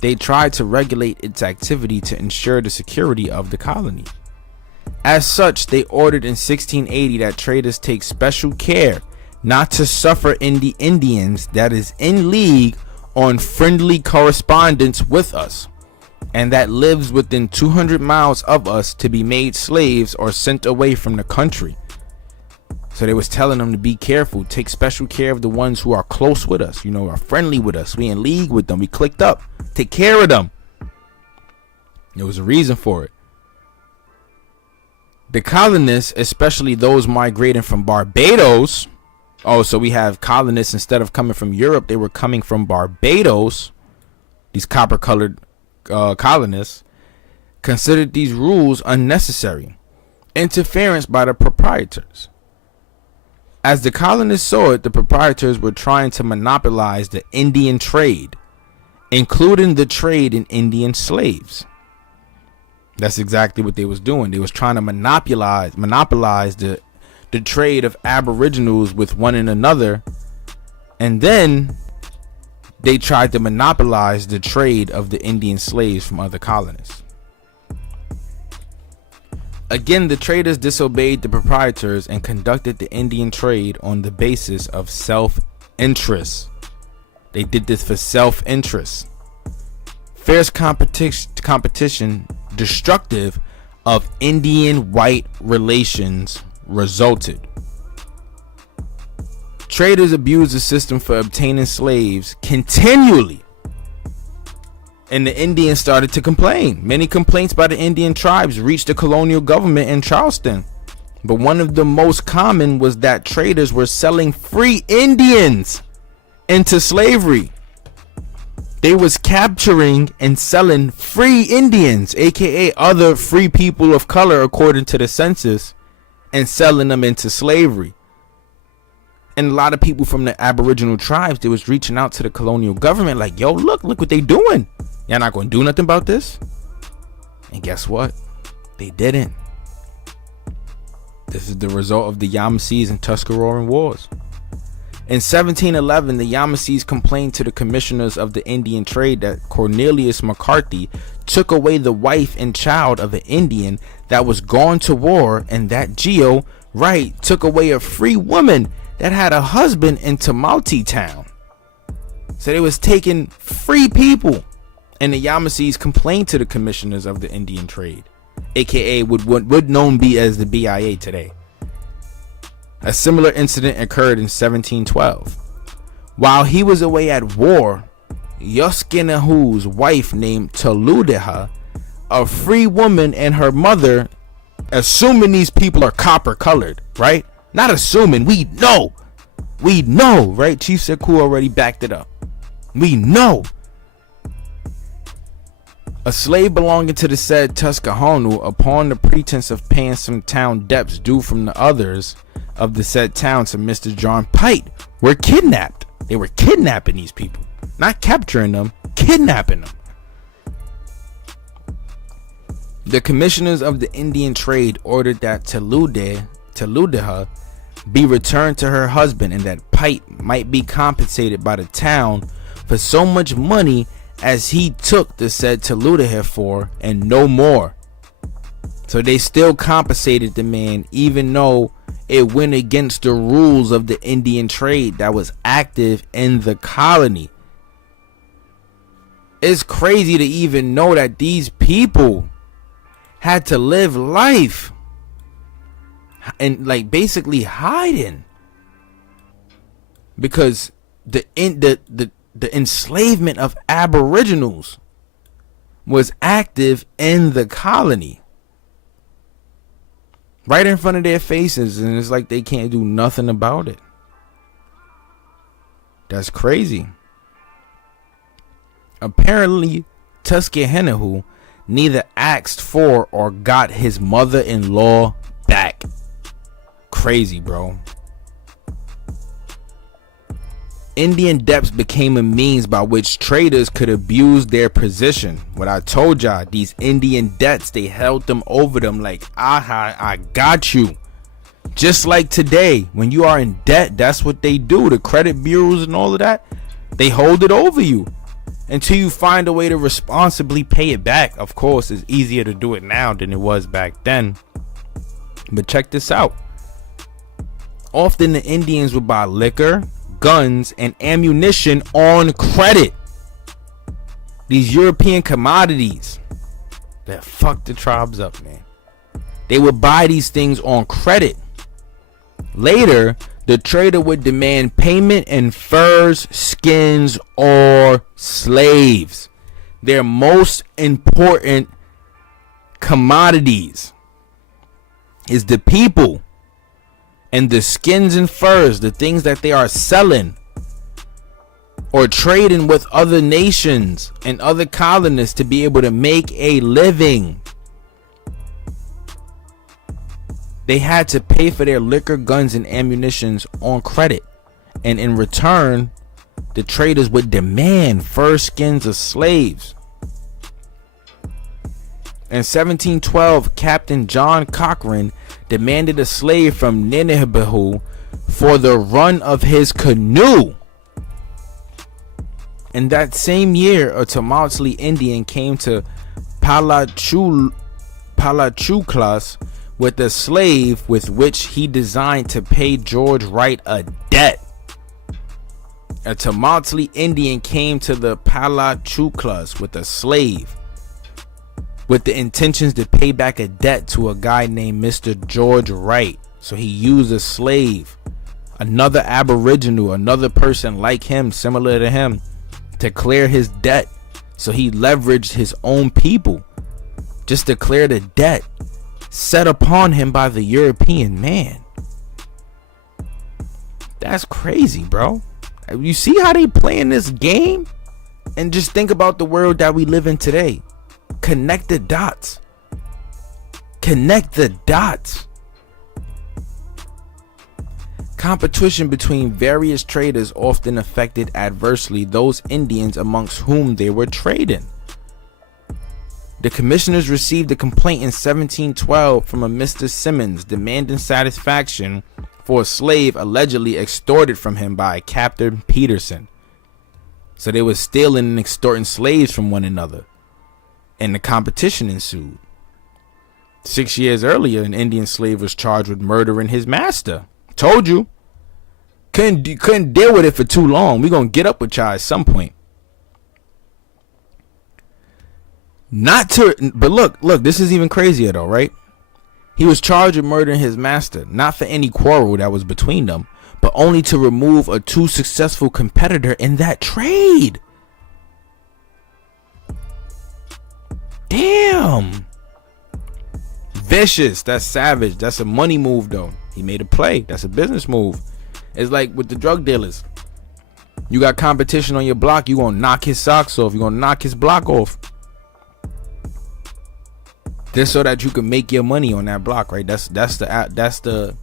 they tried to regulate its activity to ensure the security of the colony. As such, they ordered in 1680 that traders take special care not to suffer Indians that is in league on friendly correspondence with us, and that lives within 200 miles of us, to be made slaves or sent away from the country. So they was telling them to be careful, take special care of the ones who are close with us, are friendly with us, we in league with them, we clicked up, take care of them. There was a reason for it. The colonists, especially those migrating from Barbados, so we have colonists, instead of coming from Europe, they were coming from Barbados. These copper colored colonists considered these rules unnecessary interference by the proprietors. As the colonists saw it, the proprietors were trying to monopolize the Indian trade, including the trade in Indian slaves. That's exactly what they was doing. They was trying to monopolize the trade of aboriginals with one and another, and then they tried to monopolize the trade of the Indian slaves from other colonists. Again, the traders disobeyed the proprietors and conducted the Indian trade on the basis of self-interest. They did this for self-interest. Fierce competition destructive of Indian-white relations resulted. Traders abused the system for obtaining slaves continually, and the Indians started to complain. Many complaints by the Indian tribes reached the colonial government in Charleston, but one of the most common was that traders were selling free Indians into slavery. They was capturing and selling free Indians, aka other free people of color according to the census, and selling them into slavery. And a lot of people from the Aboriginal tribes, they was reaching out to the colonial government like, yo, look what they doing. Y'all not gonna do nothing about this? And guess what? They didn't. This is the result of the Yamasees and Tuscaroran Wars. In 1711, the Yamasees complained to the commissioners of the Indian trade that Cornelius McCarthy took away the wife and child of an Indian that was gone to war, and that Geo Wright took away a free woman that had a husband in Tamauti town. So they was taking free people, and the Yamasees complained to the commissioners of the Indian trade, aka would known be as the BIA today. A similar incident occurred in 1712. While he was away at war, Yoskinahu's wife named Toludeha, a free woman, and her mother, assuming these people are copper colored, right? Not assuming, we know, right? Chief Sekou already backed it up. We know. A slave belonging to the said Tuscahonu, upon the pretense of paying some town debts due from the others of the said town to Mr. John Pite, were kidnapped. They were kidnapping these people, not capturing them, kidnapping them. The commissioners of the Indian trade ordered that Toludeha be returned to her husband, and that Pite might be compensated by the town for so much money as he took the said Toludeha for, and no more. So they still compensated the man, even though it went against the rules of the Indian trade that was active in the colony. It's crazy to even know that these people had to live life and like basically hiding, because the enslavement of Aboriginals was active in the colony, right in front of their faces, and it's like they can't do nothing about it. That's crazy. Apparently, Tuscahenahu neither asked for or got his mother-in-law back. Crazy, bro. Indian debts became a means by which traders could abuse their position. What I told y'all, these Indian debts, they held them over them like, aha, I got you. Just like today, when you are in debt, that's what they do. The credit bureaus and all of that, they hold it over you until you find a way to responsibly pay it back. Of course, it's easier to do it now than it was back then. But check this out. Often the Indians would buy liquor, guns, and ammunition on credit. These European commodities that fuck the tribes up, man. They would buy these things on credit. Later, the trader would demand payment in furs, skins, or slaves. Their most important commodities is the people and the skins and furs, the things that they are selling or trading with other nations and other colonists to be able to make a living. They had to pay for their liquor, guns, and ammunitions on credit, and in return, the traders would demand fur, skins, or slaves. In 1712, Captain John Cochrane demanded a slave from Nineveh for the run of his canoe. In that same year, a Tamaulipas Indian came to Palachuklas with a slave with which he designed to pay George Wright a debt. A Tamaulipas Indian came to the Palachuklas with a slave with the intentions to pay back a debt to a guy named Mr. George Wright. So he used a slave, another aboriginal, another person like him, similar to him, to clear his debt. So he leveraged his own people just to clear the debt set upon him by the European man. That's crazy, bro. You see how they playing this game? And just think about the world that we live in today. Connect the dots. Connect the dots. Competition between various traders often affected adversely those Indians amongst whom they were trading. The commissioners received a complaint in 1712 from a Mr. Simmons demanding satisfaction for a slave allegedly extorted from him by Captain Peterson. So they were stealing and extorting slaves from one another, and the competition ensued. 6 years earlier, an Indian slave was charged with murdering his master. Told you. Couldn't deal with it for too long. We're going to get up with y'all at some point. But look, this is even crazier though, right? He was charged with murdering his master, not for any quarrel that was between them, but only to remove a too successful competitor in that trade. Damn. Vicious. That's savage. That's a money move though. He made a play. That's a business move. It's like with the drug dealers. You got competition on your block, you gonna knock his socks off. You gonna knock his block off. Just so that you can make your money on that block, right? That's the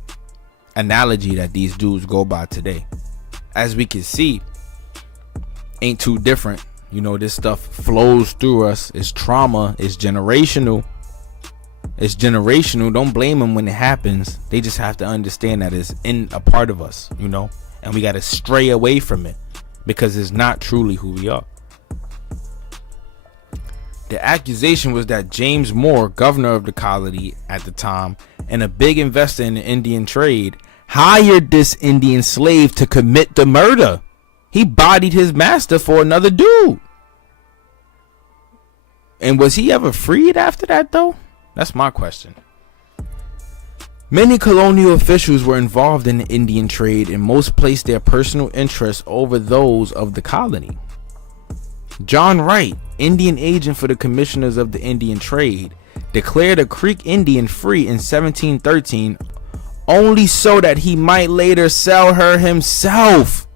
analogy that these dudes go by today. As we can see, ain't too different. You know, this stuff flows through us. It's trauma. It's generational. It's generational. Don't blame them when it happens. They just have to understand that it's in a part of us, you know, and we got to stray away from it because it's not truly who we are. The accusation was that James Moore, governor of the colony at the time and a big investor in the Indian trade, hired this Indian slave to commit the murder. He bodied his master for another dude. And was he ever freed after that though? That's my question. Many colonial officials were involved in the Indian trade and most placed their personal interests over those of the colony. John Wright, Indian agent for the commissioners of the Indian trade, declared a Creek Indian free in 1713 only so that he might later sell her himself.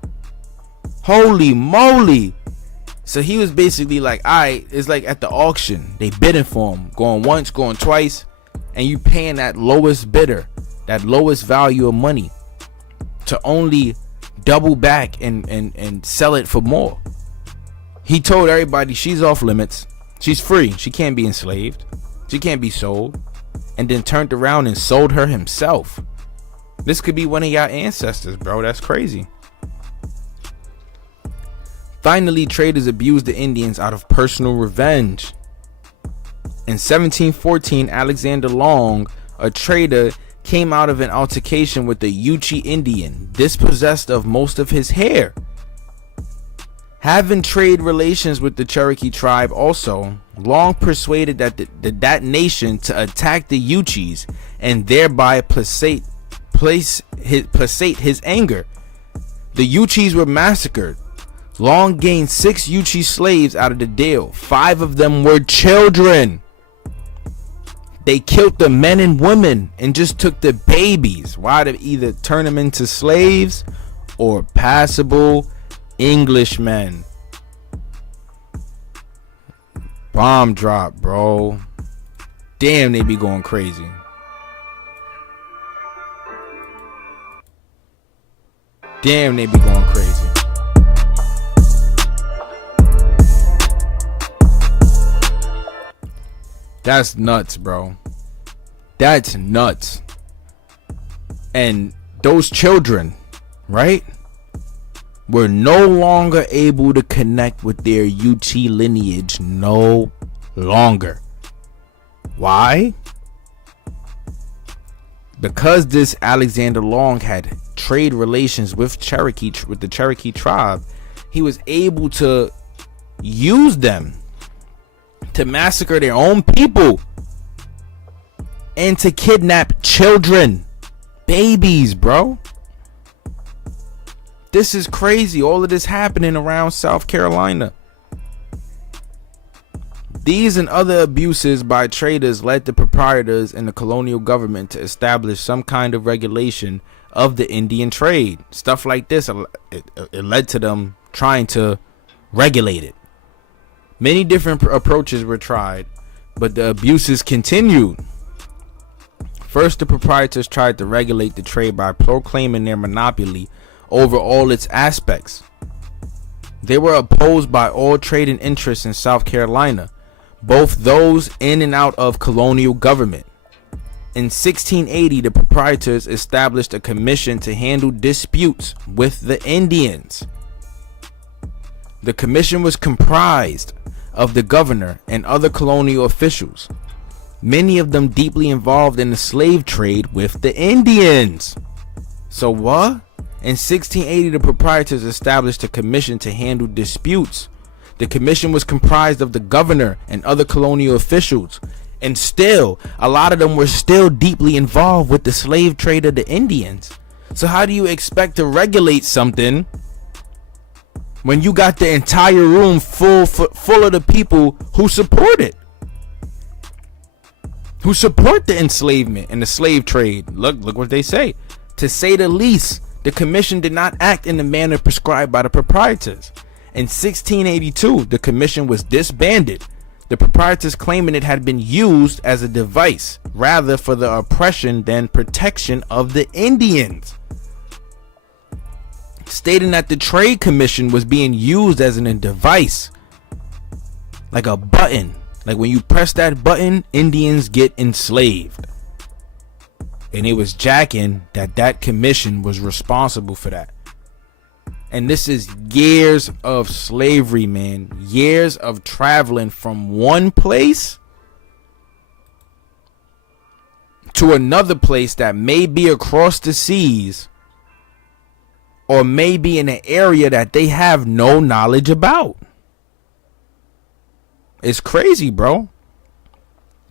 Holy moly. So he was basically like, alright, it's like at the auction, they bidding for him, going once, going twice, and you paying that lowest bidder, that lowest value of money, to only double back and sell it for more. He told everybody she's off limits, she's free, she can't be enslaved, she can't be sold, and then turned around and sold her himself. This could be one of your ancestors, bro. That's crazy. Finally, traders abused the Indians out of personal revenge. In 1714, Alexander Long, a trader, came out of an altercation with the Yuchi Indian, dispossessed of most of his hair. Having trade relations with the Cherokee tribe also, Long persuaded that nation to attack the Yuchis and thereby placate his anger. The Yuchis were massacred. Long gained 6 Yuchi slaves out of the deal. 5 of them were children. They killed the men and women and just took the babies. Why? To either turn them into slaves or passable Englishmen. Bomb drop, bro. Damn, they be going crazy. Damn, they be going crazy. That's nuts, bro. That's nuts. And those children, right, were no longer able to connect with their UT lineage. No longer. Why? Because this Alexander Long had trade relations with the Cherokee tribe, he was able to use them to massacre their own people and to kidnap children, babies, bro. This is crazy. All of this happening around South Carolina. These and other abuses by traders led the proprietors and the colonial government to establish some kind of regulation of the Indian trade. Stuff like this, it led to them trying to regulate it. Many different approaches were tried, but the abuses continued. First, the proprietors tried to regulate the trade by proclaiming their monopoly over all its aspects. They were opposed by all trading interests in South Carolina, both those in and out of colonial government. In 1680, the proprietors established a commission to handle disputes with the Indians. The commission was comprised of the governor and other colonial officials, many of them deeply involved in the slave trade with the Indians. So what? In 1680, the proprietors established a commission to handle disputes. The commission was comprised of the governor and other colonial officials, and still, a lot of them were still deeply involved with the slave trade of the Indians. So how do you expect to regulate something when you got the entire room full of the people who support it, who support the enslavement and the slave trade? Look what they say. To say the least, the commission did not act in the manner prescribed by the proprietors. In 1682, the commission was disbanded, the proprietors claiming it had been used as a device rather for the oppression than protection of the Indians, stating that the trade commission was being used as a device, like a button. Like when you press that button, Indians get enslaved. And it was jacking that commission was responsible for that. And this is years of slavery, man. Years of traveling from one place to another place that may be across the seas, or maybe in an area that they have no knowledge about. It's crazy, bro.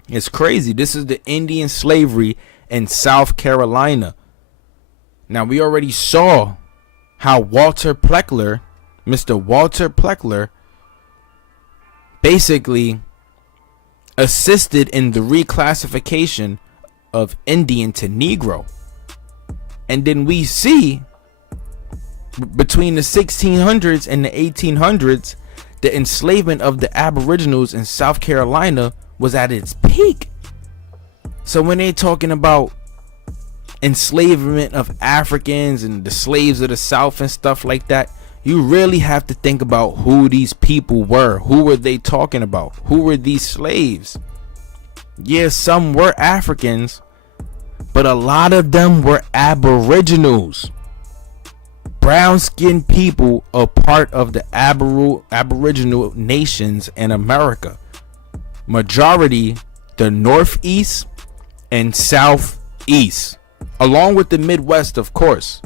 It's crazy. This is the Indian slavery in South Carolina. Now, we already saw how Mr. Walter Pleckler, basically assisted in the reclassification of Indian to Negro. And then we see between the 1600s and the 1800s, the enslavement of the Aboriginals in South Carolina was at its peak. So when they're talking about enslavement of Africans and the slaves of the South and stuff like that, you really have to think about who these people were. Who were they talking about? Who were these slaves? Yes, some were Africans, but a lot of them were Aboriginals. Brown-skinned people are part of the Aboriginal nations in America. Majority the Northeast and Southeast, along with the Midwest, of course.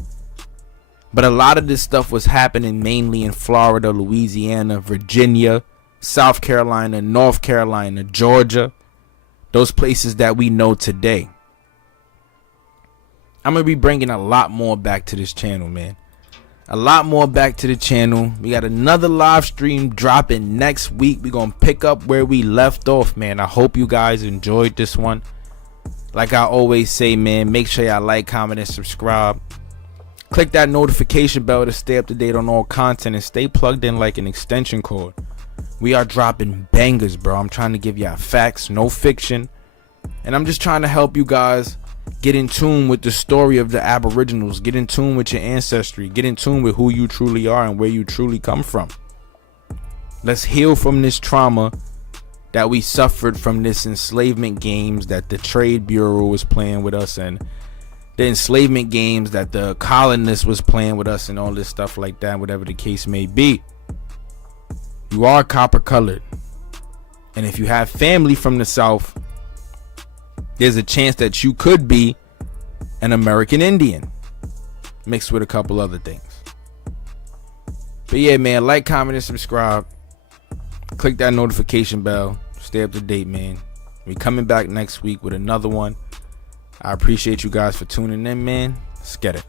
But a lot of this stuff was happening mainly in Florida, Louisiana, Virginia, South Carolina, North Carolina, Georgia, those places that we know today. I'm going to be bringing a lot more back to this channel, man. A lot more back to the channel. We got another live stream dropping next week. We're going to pick up where we left off, man. I hope you guys enjoyed this one. Like I always say, man, make sure y'all like, comment, and subscribe. Click that notification bell to stay up to date on all content and stay plugged in like an extension cord. We are dropping bangers, bro. I'm trying to give y'all facts, no fiction. And I'm just trying to help you guys get in tune with the story of the Aboriginals. Get in tune with your ancestry. Get in tune with who you truly are and where you truly come from. Let's heal from this trauma that we suffered from this enslavement games that the Trade Bureau was playing with us, and the enslavement games that the colonists was playing with us, and all this stuff like that, whatever the case may be. You are copper colored, and if you have family from the South, there's a chance that you could be an American Indian mixed with a couple other things. But yeah, man, like, comment, and subscribe. Click that notification bell. Stay up to date, man. We coming back next week with another one. I appreciate you guys for tuning in, man. Let's get it.